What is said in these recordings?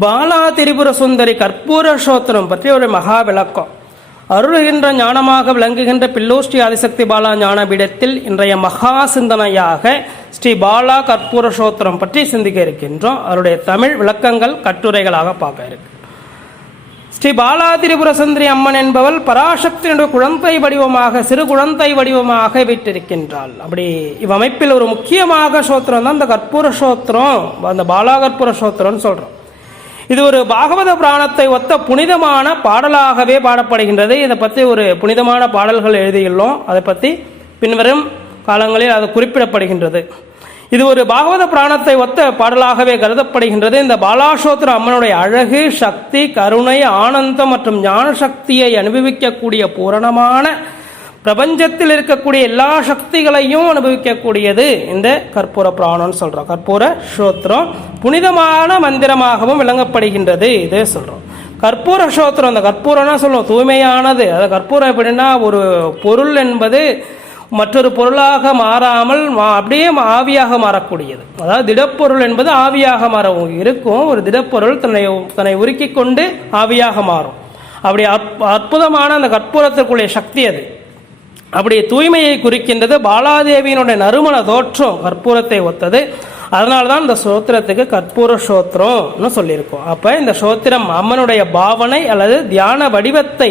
பாலா திரிபுர சுந்தரி கற்பூர சோத்திரம் பற்றி ஒரு மகா விளக்கம். அருள்கின்ற ஞானமாக விளங்குகின்ற பில்லூர் ஸ்ரீ ஆதிசக்தி பாலா ஞானபீடத்தில் இன்றைய மகா சிந்தனையாக ஸ்ரீ பாலா கற்பூர சோத்திரம் பற்றி சிந்திக்க இருக்கின்றோம். அவருடைய தமிழ் விளக்கங்கள் கட்டுரைகளாக பார்க்க இருக்கு. ஸ்ரீ பாலா திரிபுர சுந்தரி அம்மன் என்பவள் பராசக்தியினுடைய குழந்தை வடிவமாக, சிறு குழந்தை வடிவமாக விட்டிருக்கின்றாள். அப்படி இவ்வமைப்பில் ஒரு முக்கியமாக சோத்திரம் தான் இந்த கற்பூர சோத்திரம், அந்த பாலா கற்பூர சோத்திரம்னு சொல்றோம். இது ஒரு பாகவத புராணத்தை ஒத்த புனிதமான பாடலாகவே பாடப்படுகின்றது. இதை பற்றி ஒரு புனிதமான பாடல்கள் எழுதியுள்ளோம். அதை பற்றி பின்வரும் காலங்களில் அது குறிப்பிடப்படுகின்றது. இது ஒரு பாகவத புராணத்தை ஒத்த பாடலாகவே கருதப்படுகின்றது. இந்த பாலாசோத்திர அம்மனுடைய அழகு, சக்தி, கருணை, ஆனந்தம் மற்றும் ஞான சக்தியை அனுபவிக்கக்கூடிய பூரணமான, பிரபஞ்சத்தில் இருக்கக்கூடிய எல்லா சக்திகளையும் அனுபவிக்கக்கூடியது இந்த கற்பூர புராணம்னு சொல்கிறோம். கற்பூர சோத்திரம் புனிதமான மந்திரமாகவும் விளங்கப்படுகின்றது. இதே சொல்கிறோம் கற்பூர சோத்திரம். அந்த கற்பூரம்னா சொல்லுவோம் தூய்மையானது. அது கற்பூரம் எப்படின்னா, ஒரு பொருள் என்பது மற்றொரு பொருளாக மாறாமல் அப்படியே ஆவியாக மாறக்கூடியது. அதாவது திடப்பொருள் என்பது ஆவியாக மாறவும் இருக்கும். ஒரு திடப்பொருள் தன்னை உருக்கி கொண்டு ஆவியாக மாறும். அப்படி அற்புதமான அந்த கற்பூரத்திற்குரிய சக்தி அது. அப்படி தூய்மையை குறிக்கின்றது. பாலாதேவியினுடைய நறுமண தோற்றம் கற்பூரத்தை ஒத்தது. அதனால தான் இந்த சோத்திரத்துக்கு கற்பூர சோத்திரம்னு சொல்லியிருக்கோம். அப்போ இந்த சோத்திரம் அம்மனுடைய பாவனை அல்லது தியான வடிவத்தை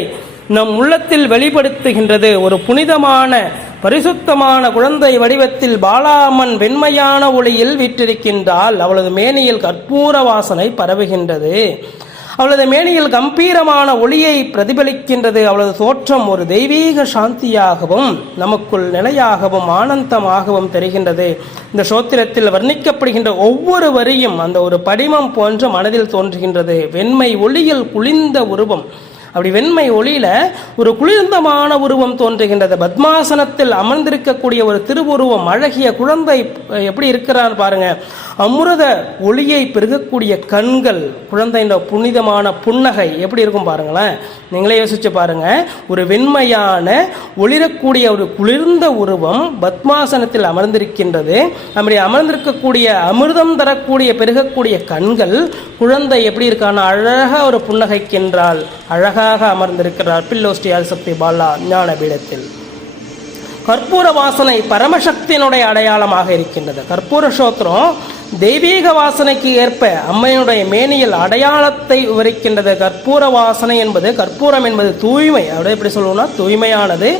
நம் உள்ளத்தில் வெளிப்படுத்துகின்றது. ஒரு புனிதமான பரிசுத்தமான குழந்தை வடிவத்தில் பாலா அம்மன் வெண்மையான ஒளியில் வீற்றிருக்கின்றாள். அவளது மேனியில் கற்பூர வாசனை பரவுகின்றது. அவளது மேனியில் கம்பீரமான ஒளியை பிரதிபலிக்கின்றது. அவளது தோற்றம் ஒரு தெய்வீக சாந்தியாகவும் நமக்குள் நிலையாகவும் ஆனந்தமாகவும் தெரிகின்றது. இந்த சோத்திரத்தில் வர்ணிக்கப்படுகின்ற ஒவ்வொரு வரியும் அந்த ஒரு படிமம் போன்ற மனதில் தோன்றுகின்றது. வெண்மை ஒளியில் குளிர்ந்த உருவம், அப்படி வெண்மை ஒளியில ஒரு குளிர்ந்தமான உருவம் தோன்றுகின்றது. பத்மாசனத்தில் அமர்ந்திருக்கக்கூடிய ஒரு திருவுருவம், அழகிய குழந்தை எப்படி இருக்கிறார் பாருங்க. அமிர்த ஒளியை பெருகக்கூடிய கண்கள், குழந்தையின் புனிதமான புன்னகை எப்படி இருக்கும் பாருங்களேன். நீங்களே யோசிச்சு பாருங்க. ஒரு வெண்மையான ஒளிரக்கூடிய ஒரு குளிர்ந்த உருவம் பத்மாசனத்தில் அமர்ந்திருக்கின்றது. அப்படி அமர்ந்திருக்கக்கூடிய அமிர்தம் தரக்கூடிய பெருகக்கூடிய கண்கள், குழந்தை எப்படி இருக்கான அழகா ஒரு புன்னகைக்கின்றாள், அழகாக அமர்ந்திருக்கிறார் பில்லூர் ஸ்ரீ ஆதிசக்தி பாலா ஞானபீடத்தில். கற்பூர வாசனை பரமசக்தியினுடைய அடையாளமாக இருக்கின்றது. கற்பூர சோத்திரம் தெய்வீக வாசனைக்கு ஏற்ப அம்மையினுடைய மேனியில் அடையாளத்தை விவரிக்கின்றது. கற்பூர வாசனை என்பது, கற்பூரம் என்பது தூய்மை. அப்படியே எப்படி சொல்லுவோம்னா தூய்மையானது,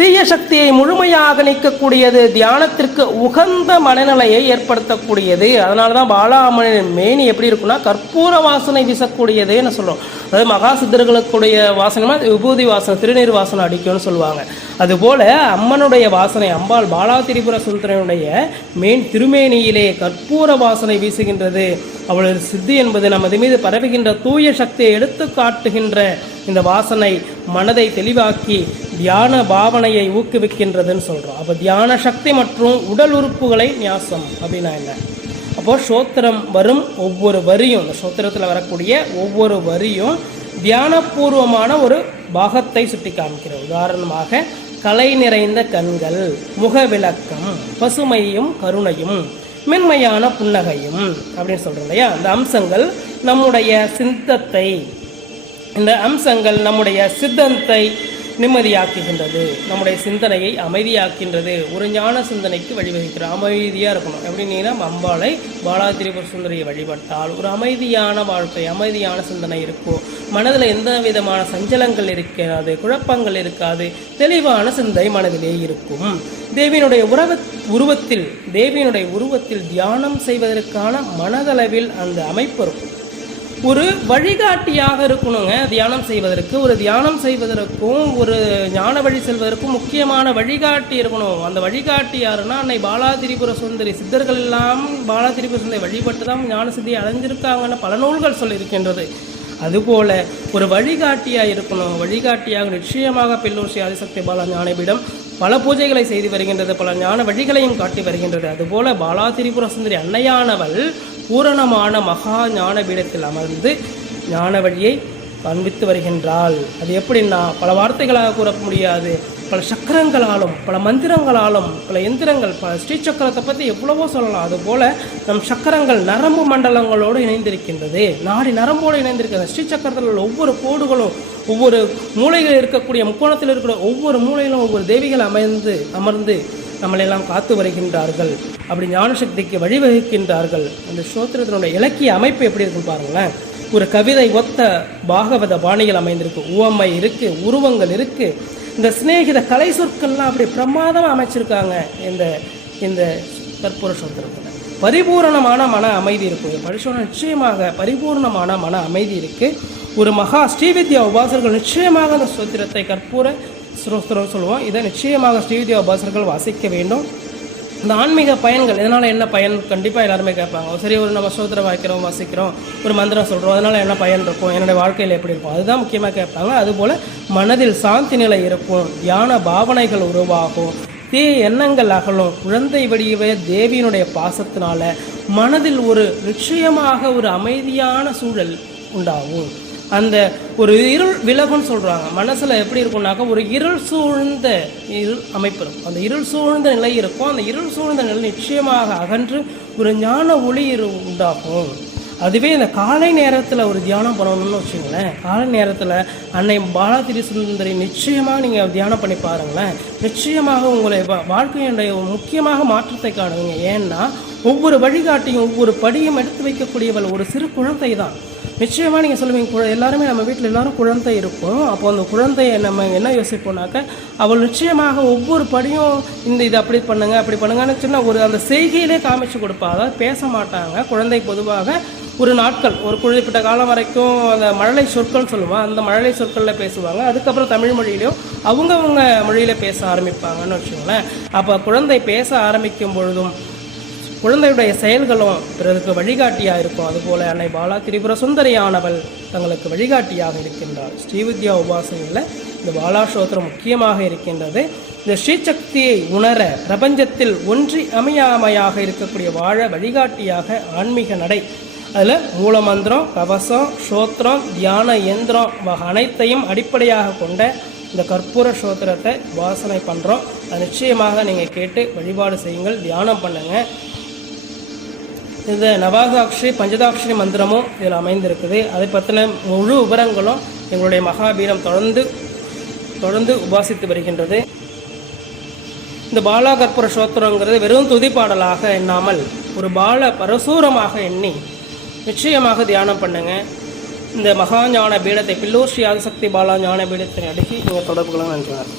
தீய சக்தியை முழுமையாக நீக்கக்கூடியது, தியானத்திற்கு உகந்த மனநிலையை ஏற்படுத்தக்கூடியது. அதனால தான் பாலா அம்மனின் மேனி எப்படி இருக்குன்னா கற்பூர வாசனை வீசக்கூடியதுன்னு சொல்கிறோம். அதாவது மகா சித்தர்களுக்குடைய வாசனைமா விபூதி வாசனை, திருநீர் வாசனை அடிக்கும்னு சொல்லுவாங்க. அதுபோல அம்மனுடைய வாசனை, அம்பாள் பாலா திரிபுர சுந்தரனுடைய திருமேனியிலே கற்பூர வாசனை வீசுகின்றது. அவளது சித்தி என்பது நமது மீது பரவுகின்ற தூய சக்தியை எடுத்து காட்டுகின்ற இந்த வாசனை மனதை தெளிவாக்கி தியான பாவனையை ஊக்குவிக்கின்றதுன்னு சொல்கிறோம். அப்போ தியான சக்தி மற்றும் உடல் உறுப்புகளை நியாசம் அப்படின்னா என்ன? அப்போது சோத்திரம் வரும் ஒவ்வொரு வரியும், இந்த சோத்திரத்தில் வரக்கூடிய ஒவ்வொரு வரியும் தியானபூர்வமான ஒரு பாகத்தை சுட்டி காமிக்கிறது. உதாரணமாக கலை நிறைந்த கண்கள், முக விளக்கம், பசுமையும் கருணையும், மென்மையான புன்னகையும் அப்படின்னு சொல்கிறோம் இல்லையா. இந்த அம்சங்கள் நம்முடைய சித்தத்தை, இந்த அம்சங்கள் நம்முடைய சித்தத்தை நிம்மதியாக்குகின்றது, நம்முடைய சிந்தனையை அமைதியாக்கின்றது. ஒரு ஞான சிந்தனைக்கு வழிவகுக்கிறோம். அமைதியாக இருக்கணும். எப்படின்னா அம்பாளை பாலா திரிபுர சுந்தரியை வழிபட்டால் ஒரு அமைதியான வாழ்க்கை, அமைதியான சிந்தனை இருக்கும். மனதில் எந்த விதமான சஞ்சலங்கள் இருக்காது, குழப்பங்கள் இருக்காது, தெளிவான சிந்தை மனதிலே இருக்கும். தேவியினுடைய உருவத்தில் தியானம் செய்வதற்கான மனதளவில் அந்த அமைப்பு இருக்கும். ஒரு வழிகாட்டியாக இருக்கணுங்க தியானம் செய்வதற்கு. ஒரு தியானம் செய்வதற்கும் ஒரு ஞான வழி செல்வதற்கும் முக்கியமான வழிகாட்டி இருக்கணும். அந்த வழிகாட்டி யாருன்னா அன்னை பாலா திரிபுர சுந்தரி. சித்தர்கள் எல்லாம் பாலா திரிபுர சுந்தரி வழிபட்டு தான் ஞான சித்தியை அடைஞ்சிருக்காங்கன்னு பல நூல்கள் சொல்லியிருக்கின்றது. அதுபோல ஒரு வழிகாட்டியாக இருக்கணும். வழிகாட்டியாக நிச்சயமாக பில்லூர் ஸ்ரீ ஆதிசக்தி பாலா ஞானபீடம் பல பூஜைகளை செய்து வருகின்றது, பல ஞான வழிகளையும் காட்டி வருகின்றது. அதுபோல பாலா திரிபுர சுந்தரி அன்னையானவள் பூரணமான மகா ஞான பீடத்தில் அமர்ந்து ஞான வழியை காண்பித்து வருகின்றாள். அது எப்படின்னா பல வார்த்தைகளாக கூற முடியாது. பல சக்கரங்களாலும் பல மந்திரங்களாலும் பல எந்திரங்கள் பல ஸ்ரீ சக்கரத்தை பற்றி எவ்வளவோ சொல்லலாம். அதுபோல் நம் சக்கரங்கள் நரம்பு மண்டலங்களோடு இணைந்திருக்கின்றது, நாடி நரம்போடு இணைந்திருக்கிறது. ஸ்ரீ சக்கரத்தில் உள்ள ஒவ்வொரு கோடுகளும் ஒவ்வொரு மூலைகளில் இருக்கக்கூடிய முக்கோணத்தில் இருக்கிற ஒவ்வொரு மூலையிலும் ஒவ்வொரு தேவிகள் அமர்ந்து நம்மளெல்லாம் காத்து வருகின்றார்கள், அப்படி ஞானசக்திக்கு வழிவகுக்கின்றார்கள். அந்த ஸ்தோத்திரத்தினுடைய இலக்கிய அமைப்பு எப்படி இருக்குன்னு பாருங்களேன். ஒரு கவிதை ஒத்த பாகவத பாணிகள் அமைந்திருக்கு, உவமை இருக்குது, உருவங்கள் இருக்குது. இந்த சிநேகித கலை சொற்கள்லாம் அப்படி பிரமாதமாக அமைச்சிருக்காங்க. இந்த கற்பூர ஸ்தோத்திரத்தில் பரிபூரணமான மன அமைதி இருக்குது. படிச்சோன்னா நிச்சயமாக பரிபூர்ணமான மன அமைதி இருக்குது. ஒரு மகா ஸ்ரீவித்யா உபாசகர்கள் நிச்சயமாக அந்த ஸ்தோத்திரத்தை கற்பூர ஸ்தோத்திரம் சொல்லுவோம். இதை நிச்சயமாக ஸ்ரீவித்யா உபாசகர்கள் வாசிக்க வேண்டும். இந்த ஆன்மீக பயன்கள், இதனால் என்ன பயன் கண்டிப்பாக எல்லாருமே கேட்பாங்க. சரி, ஒரு நம்ம ஸ்தோத்திரம் வாசிக்கிறோம், ஒரு மந்திரம் சொல்கிறோம், அதனால் என்ன பயன் இருக்கும், என்னுடைய வாழ்க்கையில் எப்படி இருக்கும், அதுதான் முக்கியமாக கேட்பாங்க. அதுபோல் மனதில் சாந்தி நிலை இருக்கும், தியான பாவனைகள் உருவாகும், தீய எண்ணங்கள் அகலும், குழந்தை வடிவ தேவியினுடைய பாசத்தினால மனதில் ஒரு நிச்சயமாக ஒரு அமைதியான சூழல் உண்டாகும். அந்த ஒரு இருள் விலகுன்னு சொல்கிறாங்க. மனசில் எப்படி இருக்கும்னாக்கா ஒரு இருள் சூழ்ந்த அமைப்பு இருக்கும். அந்த இருள் சூழ்ந்த நிலை இருக்கும். அந்த இருள் சூழ்ந்த நிலை நிச்சயமாக அகன்று ஒரு ஞான ஒளி உண்டாகும். அதுவே இந்த காலை நேரத்தில் ஒரு தியானம் பண்ணணும்னு வச்சுங்களேன். காலை நேரத்தில் அன்னை பாலாதிரி சுந்தரி நிச்சயமாக நீங்கள் தியானம் பண்ணி பாருங்களேன். நிச்சயமாக உங்களை வாழ்க்கையுடைய முக்கியமாக மாற்றத்தை காணுவீங்க. ஏன்னா ஒவ்வொரு வழிகாட்டியும் ஒவ்வொரு படியும் எடுத்து வைக்கக்கூடியவள் ஒரு சிறு குழந்தை தான். நிச்சயமாக நீங்கள் சொல்லுவீங்க, எல்லாருமே நம்ம வீட்டில் எல்லாரும் குழந்தை இருக்கும். அப்போ அந்த குழந்தைய நம்ம என்ன யோசிப்போம்னாக்க அவள் நிச்சயமாக ஒவ்வொரு படியும் இது அப்படி பண்ணுங்க அப்படி பண்ணுங்கன்னு சின்ன ஒரு அந்த செய்கையிலே காமிச்சு கொடுப்பா. அதாவது பேச மாட்டாங்க. குழந்தை பொதுவாக ஒரு நாட்கள் ஒரு குறிப்பிட்ட காலம் வரைக்கும் அந்த மழலை சொற்கள் சொல்லுவாங்க. அந்த மழலை சொற்களில் பேசுவாங்க. அதுக்கப்புறம் தமிழ் மொழியிலையும் அவங்கவுங்க மொழியில் பேச ஆரம்பிப்பாங்கன்னு வச்சுக்கோங்களேன். அப்போ குழந்தை பேச ஆரம்பிக்கும் பொழுதும் குழந்தையுடைய செயல்களும் பிறருக்கு வழிகாட்டியாக இருக்கும். அதுபோல் அன்னை பாலா திரிபுர சுந்தரியானவள் தங்களுக்கு வழிகாட்டியாக இருக்கின்றார். ஸ்ரீவித்யா உபாசனையில் இந்த பாலா ஸ்தோத்திரம் முக்கியமாக இருக்கின்றது. இந்த ஸ்ரீசக்தியை உணர பிரபஞ்சத்தில் ஒன்றி அமையாமையாக இருக்கக்கூடிய வாழ வழிகாட்டியாக ஆன்மீக நடை. அதில் மூலமந்திரம், கவசம், ஸ்தோத்திரம், தியான யந்திரம் அனைத்தையும் அடிப்படையாக கொண்ட இந்த கற்பூர ஸ்தோத்திரத்தை உபாசனை பண்ணுறோம். அது நிச்சயமாக நீங்கள் கேட்டு வழிபாடு செய்யுங்கள், தியானம் பண்ணுங்கள். இந்த நவாதாட்சி பஞ்சதாட்சி மந்திரமும் இதில் அமைந்திருக்குது. அதை பற்றின முழு விவரங்களும் எங்களுடைய மகாபீரம் தொடர்ந்து உபாசித்து வருகின்றது. இந்த பாலா கற்பூர ஸ்தோத்திரங்கிறது வெறும் துதிப்பாடலாக எண்ணாமல் ஒரு பால பரசூரமாக எண்ணி நிச்சயமாக தியானம் பண்ணுங்க. இந்த மகா ஞான பீடத்தை பில்லூர் ஸ்ரீ ஆதிசக்தி பாலா ஞான பீடத்தை அடக்கி நீங்கள் தொடர்புகளாக நன்றினார்.